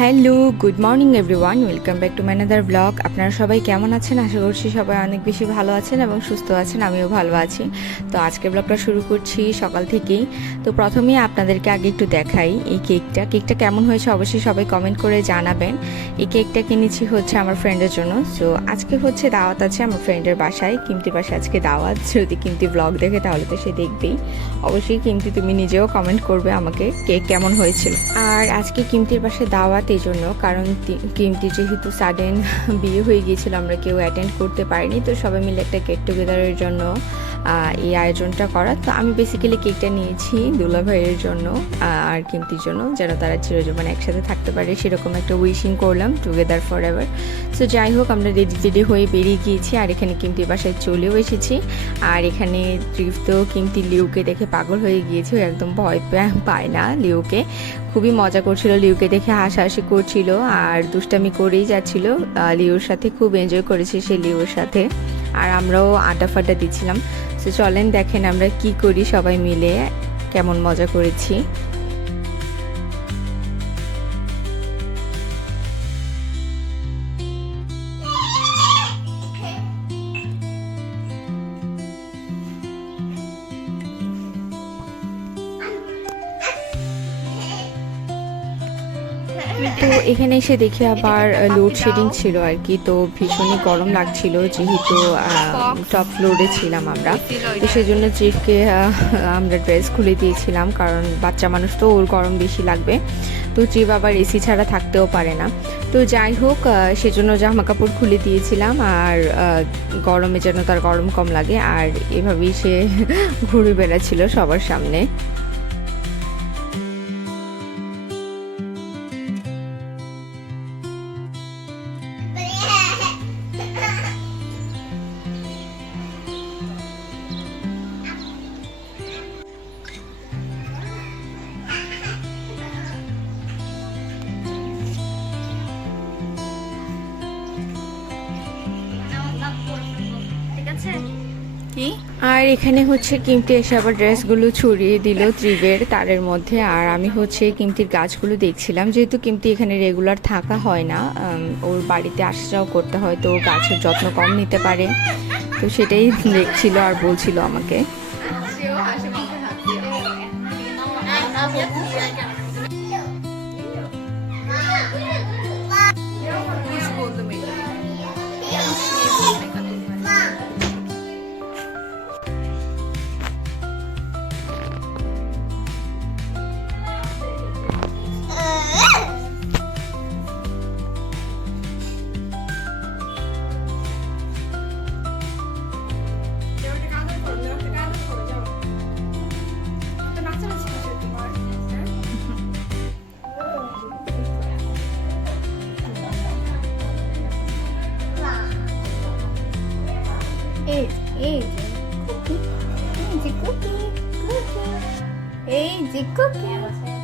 Hello, good morning everyone, welcome back to my another blog. আপনারা সবাই কেমন আছেন? আশা করছি সবাই অনেক বেশি ভালো আছেন এবং সুস্থ আছেন, আমিও ভালো আছি। তো আজকে ব্লগটা শুরু করছি সকাল থেকেই। তো প্রথমেই আপনাদেরকে আগে একটু দেখাই এই কেকটা। কেকটা কেমন হয়েছে অবশ্যই সবাই কমেন্ট করে জানাবেন। এই কেকটা কিনেছি হচ্ছে আমার ফ্রেন্ডের জন্য। সো আজকে হচ্ছে দাওয়াত আছে আমার ফ্রেন্ডের বাসায়। কিমতি বাসায় আজকে দাওয়াত। যদি কিমতি ব্লগ দেখে তাহলে তো সে দেখবেই। অবশ্যই কিমতি তুমি নিজেও কমেন্ট করবে আমাকে কেক কেমন হয়েছিল। আর আজকে কিমতির বাসায় দাওয়াত এই জন্য, কারণ কিমতি যেহেতু সাডেন বিয়ে হয়ে গিয়েছিল, আমরা কেউ অ্যাটেন্ড করতে পারিনি, তো সবাই মিলে একটা গেট টুগেদারের জন্য এই আয়োজনটা করা তো আমি বেসিক্যালি কেকটা নিয়েছি দুলা ভাইয়ের জন্য আর কিমতির জন্য, যেন তারা চিরজীবন একসাথে থাকতে পারে। সেরকম একটা উইশিং করলাম টুগেদার ফর এভার সো যাই হোক, আমরা রেডি টেডি হয়ে বেরিয়ে গিয়েছি, আর এখানে কিমতির বাসায় চলেও এসেছি। আর এখানে তৃপ্ত কিমতি লিউকে দেখে পাগল হয়ে গিয়েছে, ও একদম ভয় পায় না লিউকে। খুবই মজা করছিল লিউকে দেখে, হাসাহাসি করছিল, আর দুষ্টামি করেই যাচ্ছিল লিউর সাথে। খুব এনজয় করেছে সে লিউর সাথে। আর আমরাও আড্ডা ফাড্ডা দিচ্ছিলাম। তো চলেন দেখেন আমরা কি করি সবাই মিলে। কেমন মজা করেছি। তো এখানে এসে দেখি আবার লোডশেডিং ছিল আর কি। তো ভীষণই গরম লাগছিল, যেহেতু টপ ফ্লোরে ছিলাম আমরা। তো সেই জন্য চিফকে আমরা ড্রেস খুলে দিয়েছিলাম, কারণ বাচ্চা মানুষ তো ওর গরম বেশি লাগবে। তো চিফ আবার এসি ছাড়া থাকতেও পারে না। তো যাই হোক সেজন্য জামা কাপড় খুলে দিয়েছিলাম, আর গরমে যেন তার গরম কম লাগে। আর এভাবেই সে ঘুরে বেড়াচ্ছিল সবার সামনে। আর এখানে হচ্ছে কিমতি এসে আবার ড্রেসগুলো ছড়িয়ে দিল ত্রিবের তারের মধ্যে। আর আমি হচ্ছে কিমতির গাছগুলো দেখছিলাম। যেহেতু কিমতি এখানে রেগুলার থাকা হয় না ওর বাড়িতে আসা যাওয়া করতে হয়, তো গাছের যত্ন কম নিতে পারে। তো সেটাই দেখছিল আর বলছিল আমাকে। এই যে কুকি আর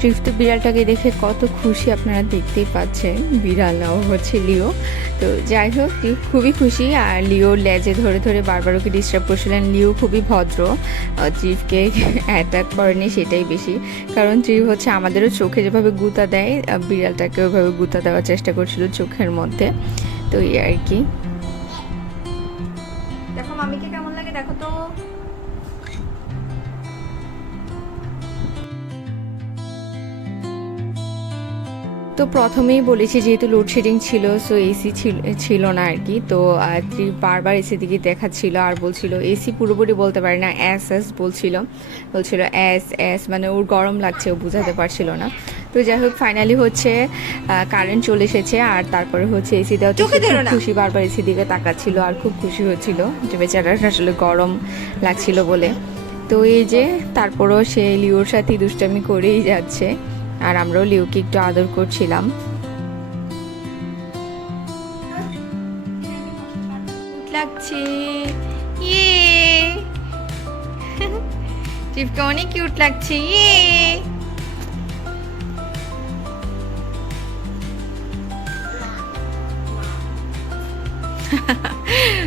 তৃপ্ত বিড়ালটাকে দেখে কত খুশি আপনারা দেখতেই পাচ্ছেন। বিড়াল হচ্ছে লিও। তো যাই হোক খুবই খুশি আর লিও লেজে ধরে ধরে বারবার ওকে ডিস্টার্ব করছিলেন। লিও খুবই ভদ্র। ট্রিপকে অ্যাটাক করেনি সেটাই বেশি। কারণ ট্রিপ হচ্ছে আমাদেরও চোখে যেভাবে গুতা দেয় বিড়ালটাকে ওইভাবে গুতা দেওয়ার চেষ্টা করছিল চোখের মধ্যে। তো এই আর কি। তো প্রথমেই বলেছি যেহেতু লোডশেডিং ছিল সো এসি ছিল না আর কি তো বারবার এসি দিকে দেখাচ্ছিল আর বলছিল এসি পুরোপুরি বলতে পারি না এস এস বলছিল। বলছিল এস এস মানে ওর গরম লাগছে ও বুঝাতে পারছিল না। তো যাই হোক ফাইনালি হচ্ছে কারেন্ট চলে এসেছে আর তারপরে হচ্ছে এসি দেওয়া খুশি বারবার এসি দিকে তাকাচ্ছিল আর খুব খুশি হচ্ছিল যে বেচারা আসলে গরম লাগছিল বলে। তো এই যে তারপরও সে লিওর সাথে দুষ্টামি করেই যাচ্ছে। আর আমরাও লিওকে একটু আদর করছিলাম। ইয়ে। চিপকে অনেক কিউট লাগছে। ইয়ে।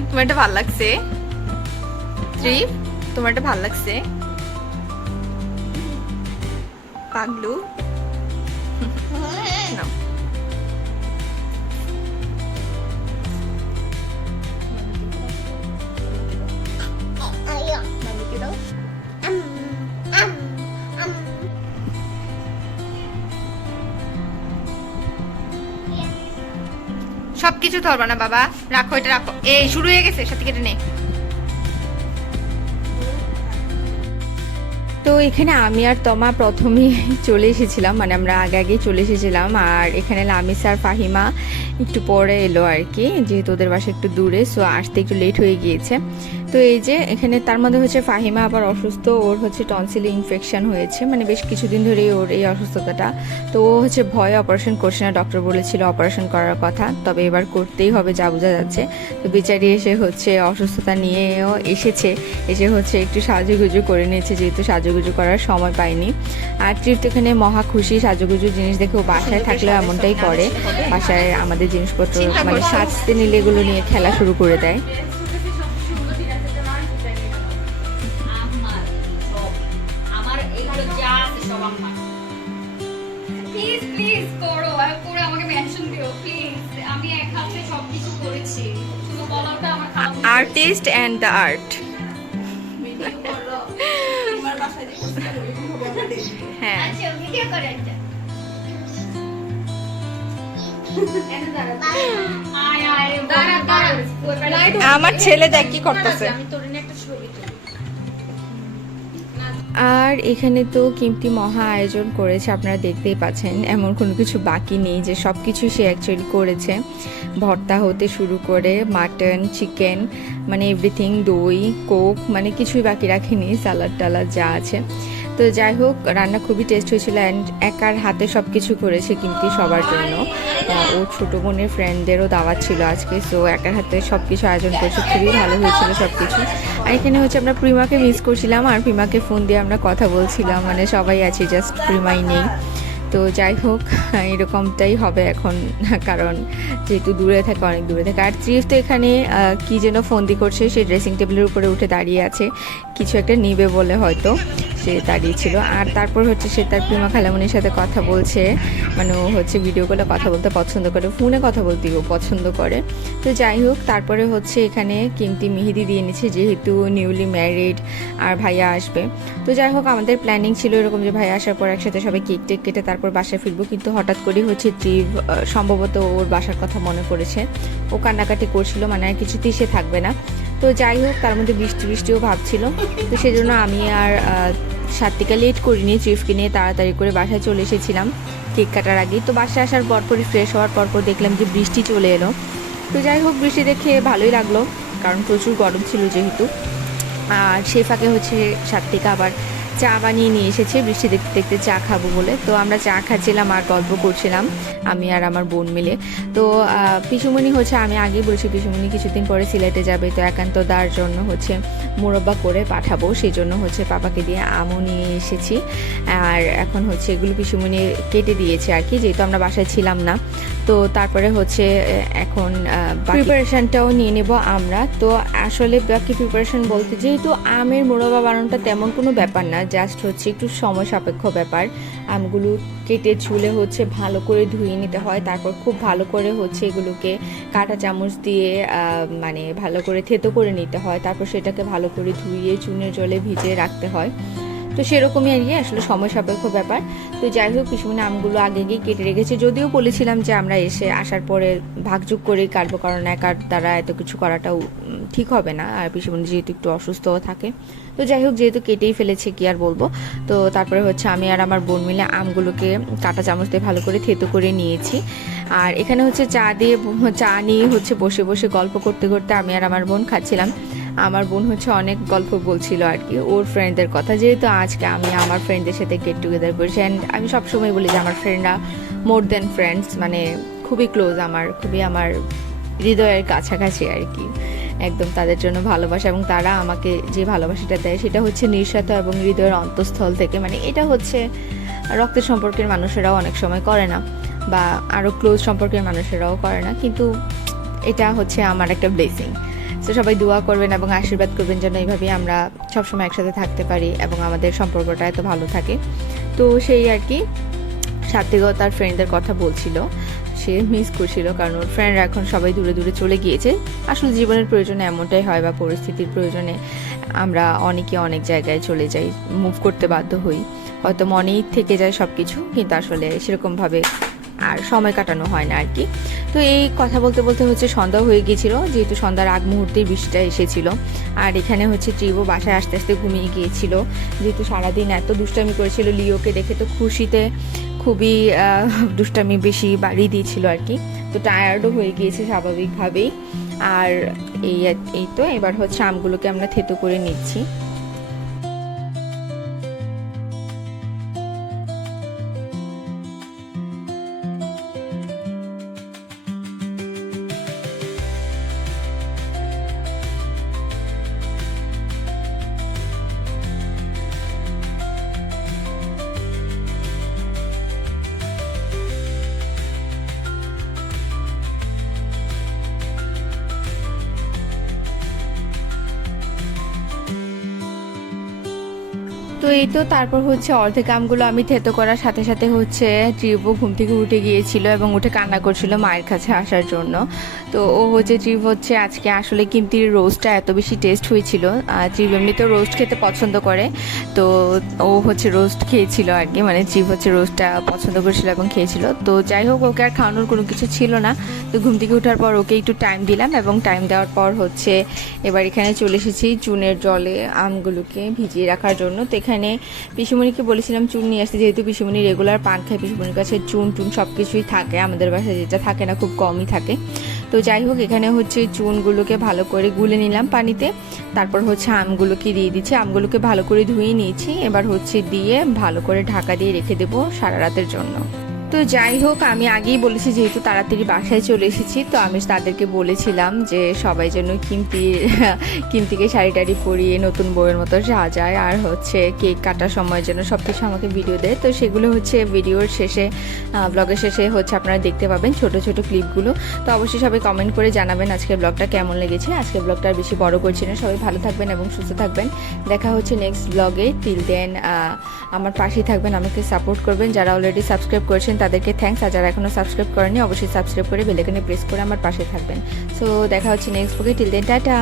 তোমার এটা ভালো লাগছে? ত্রিপ, তোমার ভালো লাগছে? পাগলু। সবকিছু ধরবা না, বাবা। রাখো, এটা রাখো। এই, শুরু হয়ে গেছে, সাথে কেটে নে। তো এখানে আমি আর তমা প্রথমেই চলে এসেছিলাম মানে আমরা আগে আগেই চলে এসেছিলাম, আর এখানে লামিস আর ফাহিমা একটু পরে এলো আর কি, যেহেতু ওদের বাসা একটু দূরে সো আসতে একটু লেট হয়ে গিয়েছে। তো এই যে এখানে তার মধ্যে হচ্ছে ফাহিমা আবার অসুস্থ ওর হচ্ছে টনসিলে ইনফেকশন হয়েছে মানে বেশ কিছুদিন ধরেই ওর এই অসুস্থতাটা। তো ও হচ্ছে ভয়ে অপারেশন করছে না ডক্টর বলেছিল অপারেশন করার কথা তবে এবার করতেই হবে যা বোঝা যাচ্ছে। তো বেচারি এসে হচ্ছে অসুস্থতা নিয়েও এসেছে এসে হচ্ছে একটু সাজুগুজু করে নিয়েছে যেহেতু সাজুগুজু করার সময় পায়নি। আর তৃপ্ত এখানে মহা খুশি সাজুগুজু জিনিস দেখে ও বাসায় থাকলেও এমনটাই করে বাসায় আমাদের জিনিসপত্র মানে সাজতে নিলে এগুলো নিয়ে খেলা শুরু করে দেয়। যা আছে সব আমার প্লিজ প্লিজ করো। আর করে আমাকে মেনশন দিও প্লিজ আমি এক হাতে সব কিছু করেছি। শুধু বলাটা আমার খারাপ আর্টিস্ট অ্যান্ড দ্য আর্ট হ্যাঁ। আচ্ছা ভিডিও করে একটা। আমার ছেলে দেখ কি করতেছে। আমি তোর আর এখানে তো কিমতি মহা আয়োজন করেছে, আপনারা দেখতেই পাচ্ছেন। এমন কোনো কিছু বাকি নেই যে সব কিছু সে অ্যাকচুয়ালি করেছে। ভর্তা হতে শুরু করে মাটন চিকেন মানে এভরিথিং দই কোক মানে কিছুই বাকি রাখেনি সালাদ টালাদ যা আছে। তো যাই হোক, রান্না খুবই টেস্ট হয়েছিল অ্যান্ড একার হাতে সব কিছু করেছে কিন্তু সবার জন্য। ওর ছোটো বোনের ফ্রেন্ডদেরও দাওয়াত ছিল আজকে সো একার হাতে সব কিছু আয়োজন করেছে, খুবই ভালো হয়েছিল সব কিছু আর এখানে হচ্ছে আমরা প্রিমাকে মিস করছিলাম, আর প্রিমাকে ফোন দিয়ে আমরা কথা বলছিলাম মানে সবাই আছে জাস্ট প্রিমাই নেই। তো যাই হোক, এরকমটাই হবে এখন, কারণ যেহেতু দূরে থাকে, অনেক দূরে থাকে। আর ত্রিফ তো এখানে কী যেন ফন্দি করছে সে ড্রেসিং টেবিলের উপরে উঠে দাঁড়িয়ে আছে। কিছু একটা নিবে বলে হয়তো। সে দাঁড়িয়ে ছিল আর তারপর হচ্ছে সে তার প্রিমা খালামনির সাথে কথা বলছে। মানে ও হচ্ছে ভিডিও কলে কথা বলতে পছন্দ করে, ফোনে কথা বলতেও পছন্দ করে। তো যাই হোক, তারপরে হচ্ছে এখানে কিমতি মেহেদি দিয়ে নিচ্ছে যেহেতু নিউলি ম্যারিড আর ভাইয়া আসবে। তো যাই হোক, আমাদের প্ল্যানিং ছিল এরকম যে ভাইয়া আসার পর একসাথে সবাই কেক টেক কেটে তারপর বাসায় ফিরবো। কিন্তু হঠাৎ করেই হচ্ছে ট্রিপ সম্ভবত ওর বাসার কথা মনে পড়েছে। ও কান্নাকাটি করছিল মানে আর কিছুতেই সে থাকবে না। তো যাই হোক, তার মধ্যে বৃষ্টি বৃষ্টিও ভাবছিল তো সেজন্য আমি আর আহ, সাত্বিকা লেট করিনি চিফকে নিয়ে তাড়াতাড়ি করে বাসায় চলে এসেছিলাম। কেক কাটার আগেই তো বাসায় আসার পরপরই ফ্রেশ হওয়ার পরপর দেখলাম যে বৃষ্টি চলে এলো। তো যাই হোক বৃষ্টি দেখে ভালোই লাগল কারণ প্রচুর গরম ছিল যেহেতু। আর সেই ফাঁকে হচ্ছে সাত্বিকা আবার চা বানিয়ে নিয়ে এসেছে, বৃষ্টি দেখতে দেখতে চা খাব বলে। তো আমরা চা খাচ্ছিলাম আর গল্প করছিলাম, আমি আর আমার বোন মিলে। তো পিসুমণি হচ্ছে, আমি আগেই বলছি পিসুমণি কিছুদিন পরে সিলেটে যাবে, তো একান্ত দার জন্য হচ্ছে মোরব্বা করে পাঠাবো সেই জন্য হচ্ছে পাপাকে দিয়ে আমও নিয়ে এসেছি। আর এখন হচ্ছে এগুলো পিসুমণি কেটে দিয়েছে আর কি, যেহেতু আমরা বাসায় ছিলাম না। তো তারপরে হচ্ছে এখন প্রিপারেশানটাও নিয়ে নেব আমরা। তো আসলে বাকি প্রিপারেশন বলতে যেহেতু আমের মোড়াবা বানানোটা তেমন কোনো ব্যাপার না জাস্ট হচ্ছে একটু সময় সাপেক্ষ ব্যাপার। আমগুলো কেটে ঝুলে হচ্ছে ভালো করে ধুয়ে নিতে হয়, তারপর খুব ভালো করে হচ্ছে এগুলোকে কাঁটা চামচ দিয়ে মানে ভালো করে থেতো করে নিতে হয়, তারপর সেটাকে ভালো করে ধুয়ে চুনের জলে ভিজিয়ে রাখতে হয়। তো সেরকমই আর কি, আসলে সময় সাপেক্ষ ব্যাপার। তো যাই হোক পিসমনি আমগুলো আগে গিয়ে কেটে রেখেছে। যদিও বলেছিলাম যে আমরা এসে আসার পরে ভাগযোগ করেই কাটবো, কারণ একার দ্বারা এত কিছু করাটাও ঠিক হবে না। আর পিসমনি যেহেতু একটু অসুস্থও থাকে। তো যাই হোক, যেহেতু কেটেই ফেলেছে, কি আর বলব? তো তারপরে হচ্ছে আমি আর আমার বোন মিলে আমগুলোকে কাঁটা চামচ দিয়ে ভালো করে থেতো করে নিয়েছি। আর এখানে হচ্ছে চা দিয়ে, চা নিয়ে হচ্ছে বসে বসে গল্প করতে করতে আমি আর আমার বোন খাচ্ছিলাম। আমার বোন হচ্ছে অনেক গল্প বলছিল আর কি, ওর ফ্রেন্ডদের কথা। যেহেতু আজকে আমি আমার ফ্রেন্ডদের সাথে গেট টুগেদার করেছি অ্যান্ড আমি সবসময় বলি যে আমার ফ্রেন্ডরা মোর দেন ফ্রেন্ডস মানে খুবই ক্লোজ আমার, খুবই আমার হৃদয়ের কাছাকাছি আর কি। একদম তাদের জন্য ভালোবাসা এবং তারা আমাকে যে ভালোবাসাটা দেয় সেটা হচ্ছে নিঃস্বার্থ এবং হৃদয়ের অন্তঃস্থল থেকে। মানে এটা হচ্ছে রক্তের সম্পর্কের মানুষেরাও অনেক সময় করে না বা আরও ক্লোজ সম্পর্কের মানুষেরাও করে না, কিন্তু এটা হচ্ছে আমার একটা ব্লেসিং তো সবাই দোয়া করবেন এবং আশীর্বাদ করবেন যেন এইভাবেই আমরা সবসময় একসাথে থাকতে পারি এবং আমাদের সম্পর্কটা এত ভালো থাকে। তো সেই আর কি, সাত্বিকও তার ফ্রেন্ডদের কথা বলছিল। সে মিস করছিল কারণ ওর ফ্রেন্ডরা এখন সবাই দূরে দূরে চলে গিয়েছে। আসলে জীবনের প্রয়োজনে এমনটাই হয় বা পরিস্থিতির প্রয়োজনে আমরা অনেকে অনেক জায়গায় চলে যাই মুভ করতে বাধ্য হই। হয়তো মনেই থেকে যায় সব কিছু কিন্তু আসলে সেরকমভাবে আর সময় কাটানো হয় না আর কি। তো এই কথা বলতে বলতে হচ্ছে সন্ধ্যা হয়ে গিয়েছিল, যেহেতু সন্ধ্যার আগ মুহূর্তেই বৃষ্টিটা এসেছিল। আর এখানে হচ্ছে ট্রিবও বাসায় আস্তে আস্তে ঘুমিয়ে গিয়েছিল। যেহেতু সারাদিন এত দুষ্টামি করেছিল লিওকে দেখে তো খুশিতে খুবই দুষ্টামি বেশি বাড়িয়ে দিয়েছিল আর কি। তো টায়ার্ডও হয়ে গিয়েছে স্বাভাবিকভাবেই। আর এই এই তো এবার হচ্ছে আমগুলোকে আমরা থেতো করে নিচ্ছি। এই তো, তারপর হচ্ছে অর্ধেক আমগুলো আমি থেতো করার সাথে সাথে হচ্ছে ট্রিপও ঘুম থেকে উঠে গিয়েছিল এবং উঠে কান্না করছিল মায়ের কাছে আসার জন্য। তো ও হচ্ছে ট্রিপ হচ্ছে আজকে আসলে কিমতির রোস্টটা এত বেশি টেস্ট হয়েছিল। ট্রিপ এমনিতেও রোস্ট খেতে পছন্দ করে। তো ও হচ্ছে রোস্ট খেয়েছিল আর কি মানে ট্রিপ হচ্ছে রোস্টটা পছন্দ করেছিল এবং খেয়েছিল। তো যাই হোক, ওকে আর খাওয়ানোর কোনো কিছু ছিল না। তো ঘুম থেকে ওঠার পর ওকে একটু টাইম দিলাম এবং টাইম দেওয়ার পর হচ্ছে এবার এখানে চলে এসেছি চুনের জলে আমগুলোকে ভিজিয়ে রাখার জন্য। তো এখানে পিসুমণিকে বলেছিলাম চুন নিয়ে আসতে, যেহেতু পিসুমণি রেগুলার পান খায়, পিসুমণির কাছে চুন, টুন সব কিছুই থাকে, আমাদের বাসায় যেটা থাকে না, খুব কমই থাকে। তো যাই হোক, এখানে হচ্ছে চুনগুলোকে ভালো করে গুলে নিলাম পানিতে। তারপর হচ্ছে আমগুলোকে দিয়ে দিচ্ছি, আমগুলোকে ভালো করে ধুয়ে নিয়েছি। এবার হচ্ছে দিয়ে ভালো করে ঢাকা দিয়ে রেখে দেবো সারা রাতের জন্য। তো যাই হোক, আমি আগেই বলেছি যেহেতু তাড়াতাড়ি বাসায় চলে এসেছি, তো আমি তাদেরকে বলেছিলাম যে সবাই যেন কিমতি, কিমতিকে শাড়ি টাড়ি পরিয়ে নতুন বইয়ের মতো সাজায়, আর হচ্ছে কেক কাটার সময় যেন সব কিছু আমাকে ভিডিও দেয়। তো সেগুলো হচ্ছে ভিডিওর শেষে ব্লগের শেষে হচ্ছে আপনারা দেখতে পাবেন ছোট ছোট ক্লিপগুলো তো অবশ্যই সবাই কমেন্ট করে জানাবেন আজকের ব্লগটা কেমন লেগেছে। আজকের ব্লগটা আর বেশি বড় করছি না, সবাই ভালো থাকবেন এবং সুস্থ থাকবেন। দেখা হচ্ছে নেক্সট ব্লগে টিল দেন আমার পাশেই থাকবেন, আমাকে সাপোর্ট করবেন। যারা অলরেডি সাবস্ক্রাইব করেছেন তাদেরকে থ্যাঙ্কস আর যারা এখনও সাবস্ক্রাইব করেনি, অবশ্যই সাবস্ক্রাইব করে বেলেকানে প্রেস করে আমার পাশে থাকবেন। সো দেখা হচ্ছে নেক্সট বুকে টিল দেন টাটা